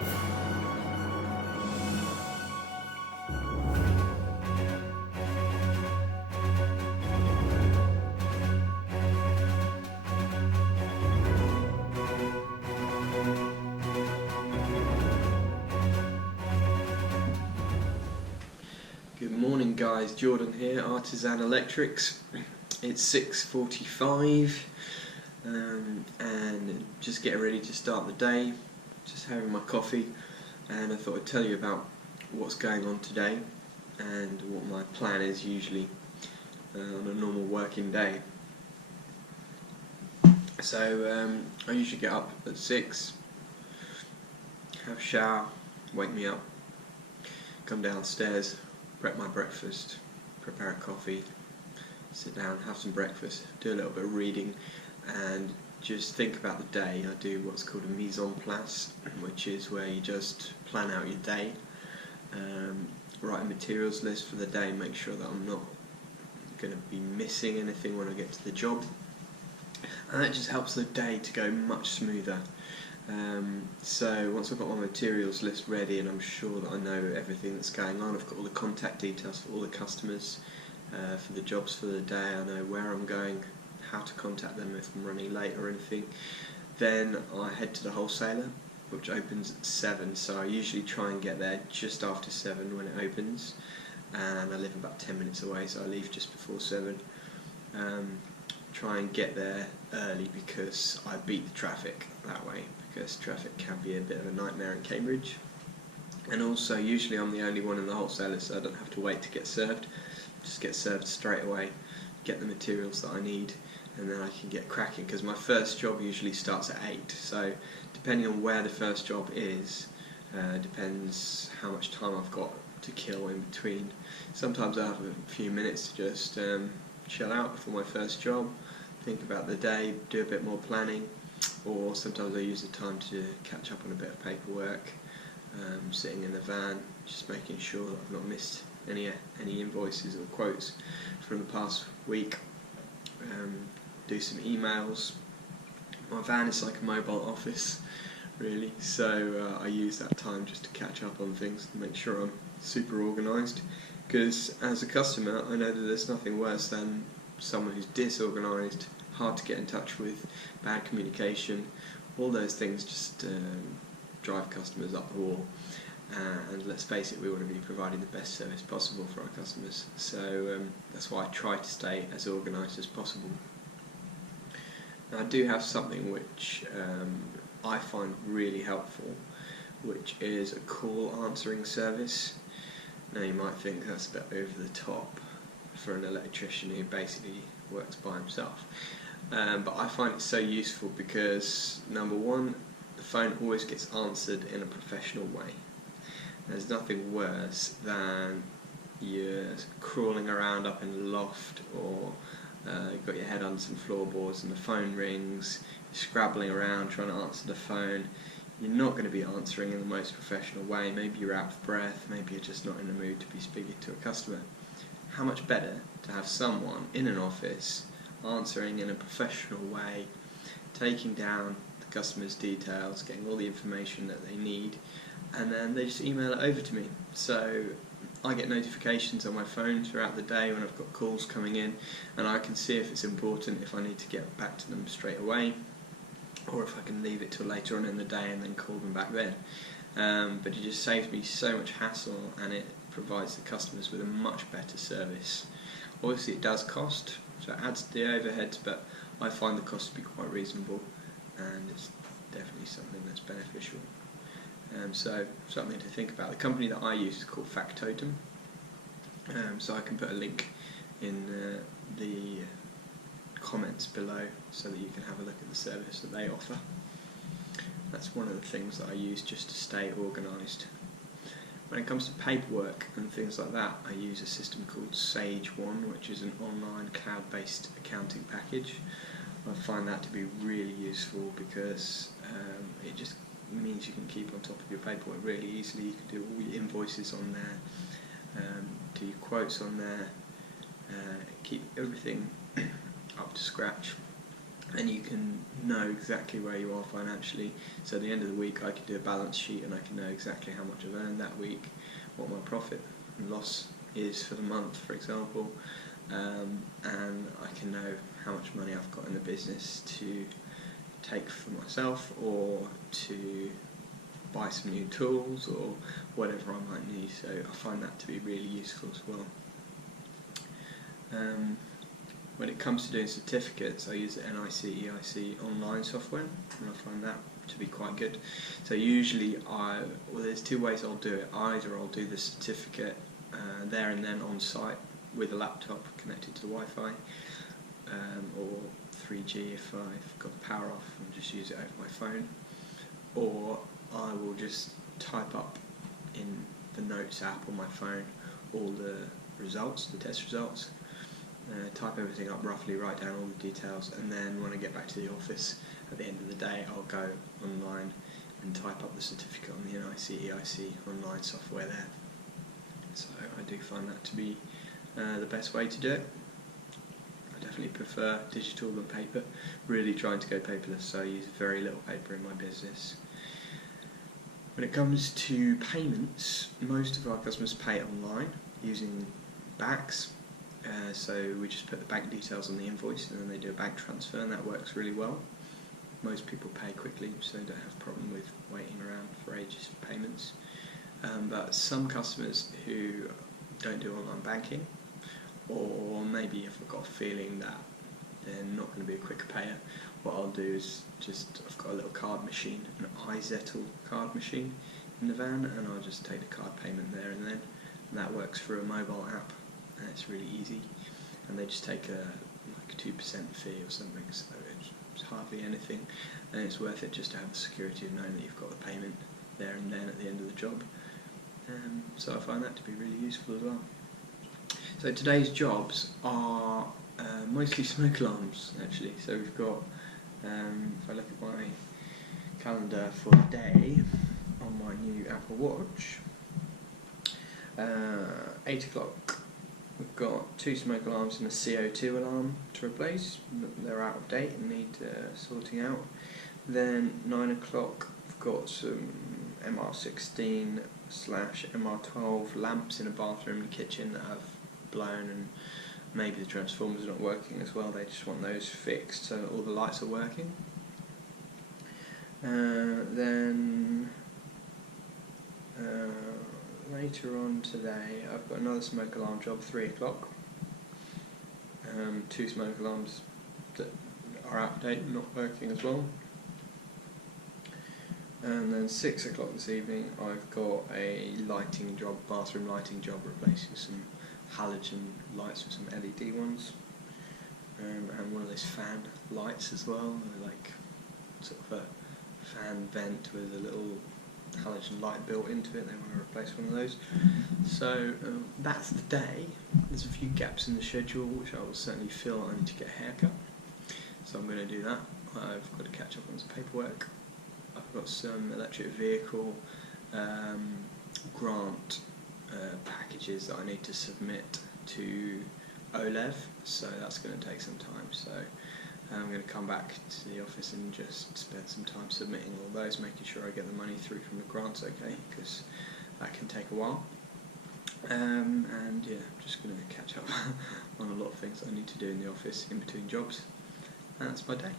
Good morning guys, Jordan here, Artisan Electrics. It's 6:45 and just getting ready to start the day, just having my coffee, and I thought I'd tell you about what's going on today and what my plan is usually on a normal working day. So I usually get up at 6, have a shower, wake me up, come downstairs, prep my breakfast, prepare a coffee, sit down, have some breakfast, do a little bit of reading, and just think about the day. I do what's called a mise-en-place, which is where you just plan out your day, write a materials list for the day, make sure that I'm not going to be missing anything when I get to the job, and that just helps the day to go much smoother. So once I've got my materials list ready and I'm sure that I know everything that's going on, I've got all the contact details for all the customers, for the jobs for the day, I know where I'm going, how to contact them if I'm running late or anything, then I head to the wholesaler, which opens at 7, so I usually try and get there just after 7 when it opens, and I live about 10 minutes away, so I leave just before 7. Try and get there early because I beat the traffic that way, because traffic can be a bit of a nightmare in Cambridge. And also usually I'm the only one in the wholesaler, so I don't have to wait to get served, just get served straight away, get the materials that I need, and then I can get cracking, because my first job usually starts at 8, so depending on where the first job is, depends how much time I've got to kill in between. Sometimes I have a few minutes to just chill out before my first job, think about the day, do a bit more planning, or sometimes I use the time to catch up on a bit of paperwork, sitting in the van, just making sure that I've not missed any invoices or quotes from the past week, do some emails. My van is like a mobile office really, so I use that time just to catch up on things and make sure I'm super organised, because as a customer I know that there's nothing worse than someone who's disorganised, hard to get in touch with, bad communication. All those things just drive customers up the wall, and let's face it, we want to be providing the best service possible for our customers, so that's why I try to stay as organised as possible. Now, I do have something which I find really helpful, which is a call answering service. Now you might think that's a bit over the top for an electrician who basically works by himself, but I find it so useful because, number one, the phone always gets answered in a professional way. There's nothing worse than you're crawling around up in the loft, or you've got your head under some floorboards and the phone rings, you're scrabbling around trying to answer the phone. You're not going to be answering in the most professional way. Maybe you're out of breath, maybe you're just not in the mood to be speaking to a customer. How much better to have someone in an office answering in a professional way, taking down the customer's details, getting all the information that they need, and then they just email it over to me. So I get notifications on my phone throughout the day when I've got calls coming in, and I can see if it's important, if I need to get back to them straight away, or if I can leave it till later on in the day and then call them back then. But it just saves me so much hassle, and it provides the customers with a much better service. Obviously it does cost, so it adds to the overheads, but I find the cost to be quite reasonable, and it's definitely something that's beneficial. So something to think about. The company that I use is called Factotum, so I can put a link in the comments below so that you can have a look at the service that they offer. That's one of the things that I use just to stay organised. When it comes to paperwork and things like that, I use a system called Sage One, which is an online cloud-based accounting package. I find that to be really useful because it just means you can keep on top of your paperwork really easily. You can do all your invoices on there, do your quotes on there, keep everything up to scratch, and you can know exactly where you are financially. So at the end of the week I can do a balance sheet and I can know exactly how much I've earned that week, what my profit and loss is for the month, for example, and I can know how much money I've got in the business to take for myself or to buy some new tools or whatever I might need. So I find that to be really useful as well. When it comes to doing certificates, I use the NIC online software, and I find that to be quite good. So usually there's two ways I'll do it. Either I'll do the certificate there and then on site with a laptop connected to the Wi-Fi, or 3G if I've got the power off and just use it over my phone, or I will just type up in the Notes app on my phone all the results, the test results, type everything up roughly, write down all the details, and then when I get back to the office at the end of the day I'll go online and type up the certificate on the NIC online software there. So I do find that to be the best way to do it. I definitely prefer digital than paper, really trying to go paperless, so I use very little paper in my business. When it comes to payments, most of our customers pay online using backs. So we just put the bank details on the invoice and then they do a bank transfer, and that works really well. Most people pay quickly, so they don't have a problem with waiting around for ages for payments. But some customers who don't do online banking, or maybe if I've got a feeling that they're not going to be a quick payer, what I'll do is I've got a little card machine, an iZettle card machine in the van, and I'll just take the card payment there and then, and that works through a mobile app. And it's really easy, and they just take like a 2% fee or something, so it's hardly anything, and it's worth it just to have the security of knowing that you've got the payment there and then at the end of the job. So I find that to be really useful as well. So today's jobs are mostly smoke alarms actually. So we've got, if I look at my calendar for the day on my new Apple Watch, 8 o'clock. We've got 2 smoke alarms and a CO2 alarm to replace. They're out of date and need sorting out. Then 9 o'clock we've got some MR16/MR12 lamps in a bathroom and kitchen that have blown, and maybe the transformers are not working as well. They just want those fixed so that all the lights are working. Then later on today I've got another smoke alarm job, 3 o'clock. 2 smoke alarms that are out of date and not working as well. And then 6 o'clock this evening I've got a lighting job, bathroom lighting job, replacing some halogen lights with some LED ones, and one of those fan lights as well, like sort of a fan vent with a little halogen light built into it. They want to replace one of those. So that's the day. There's a few gaps in the schedule which I will certainly fill. I need to get a haircut, so I'm going to do that. I've got to catch up on some paperwork. I've got some electric vehicle grant packages that I need to submit to OLEV, so that's going to take some time. So I'm going to come back to the office and just spend some time submitting all those, making sure I get the money through from the grants okay, because that can take a while. And yeah, I'm just going to catch up on a lot of things that I need to do in the office in between jobs. And that's my day.